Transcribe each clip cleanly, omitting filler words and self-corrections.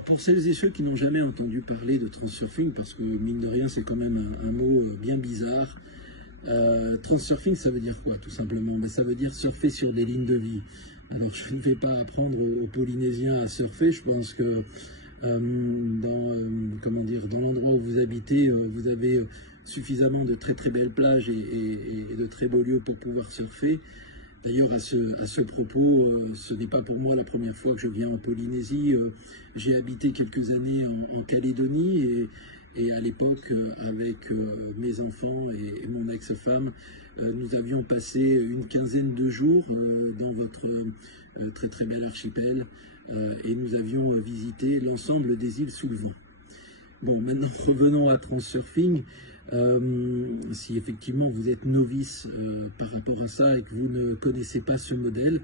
Alors, pour celles et ceux qui n'ont jamais entendu parler de transurfing, parce que mine de rien, c'est quand même un mot bien bizarre, transurfing, ça veut dire quoi, tout simplement? Ben, ça veut dire surfer sur des lignes de vie. Alors, je ne vais pas apprendre aux Polynésiens à surfer. Je pense que comment dire, dans l'endroit où vous habitez, vous avez suffisamment de très très belles plages et de très beaux lieux pour pouvoir surfer. D'ailleurs, à ce propos, ce n'est pas pour moi la première fois que je viens en Polynésie. J'ai habité quelques années en Calédonie et à l'époque, avec mes enfants et mon ex-femme, nous avions passé une quinzaine de jours dans votre très très bel archipel et nous avions visité l'ensemble des îles sous le vent. Bon, maintenant revenons à Transurfing. Si effectivement vous êtes novice par rapport à ça et que vous ne connaissez pas ce modèle,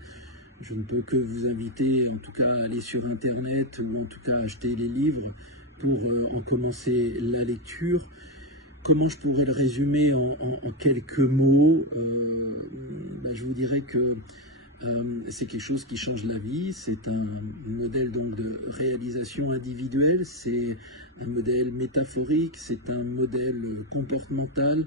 je ne peux que vous inviter en tout cas à aller sur internet ou en tout cas acheter les livres pour en commencer la lecture. Comment je pourrais le résumer en quelques mots? Je vous dirais que c'est quelque chose qui change la vie, c'est un modèle donc de réalisation individuelle, c'est un modèle métaphorique, c'est un modèle comportemental.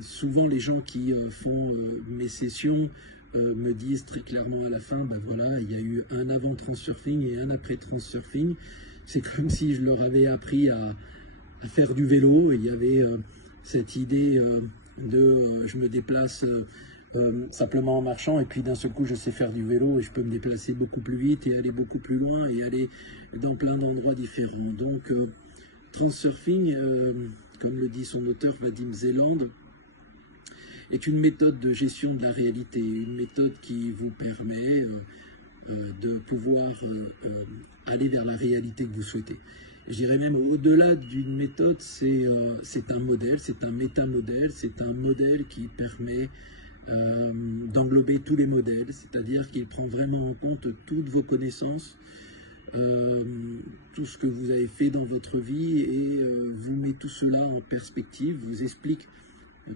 Souvent les gens qui font mes sessions me disent très clairement à la fin, ben voilà, il y a eu un avant transurfing et un après transurfing. C'est comme si je leur avais appris à faire du vélo, et il y avait cette idée de je me déplace simplement en marchant et puis d'un seul coup je sais faire du vélo et je peux me déplacer beaucoup plus vite et aller beaucoup plus loin et aller dans plein d'endroits différents. Donc Transurfing, comme le dit son auteur Vadim Zeland, est une méthode de gestion de la réalité, une méthode qui vous permet de pouvoir aller vers la réalité que vous souhaitez. Je dirais même au-delà d'une méthode, c'est un modèle, c'est un métamodèle, c'est un modèle qui permet d'englober tous les modèles, c'est-à-dire qu'il prend vraiment en compte toutes vos connaissances, tout ce que vous avez fait dans votre vie et vous met tout cela en perspective, vous explique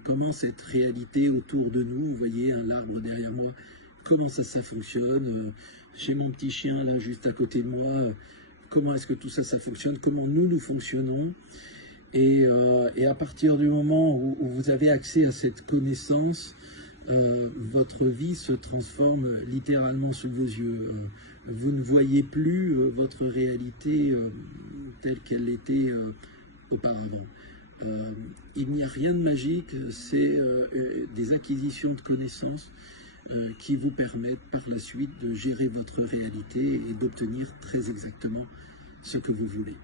comment cette réalité autour de nous, vous voyez un arbre derrière moi, comment ça fonctionne, chez mon petit chien là juste à côté de moi, comment est-ce que tout ça fonctionne, comment nous fonctionnons. Et à partir du moment où vous avez accès à cette connaissance, votre vie se transforme littéralement sous vos yeux. Vous ne voyez plus votre réalité telle qu'elle était auparavant. Il n'y a rien de magique, c'est des acquisitions de connaissances qui vous permettent par la suite de gérer votre réalité et d'obtenir très exactement ce que vous voulez.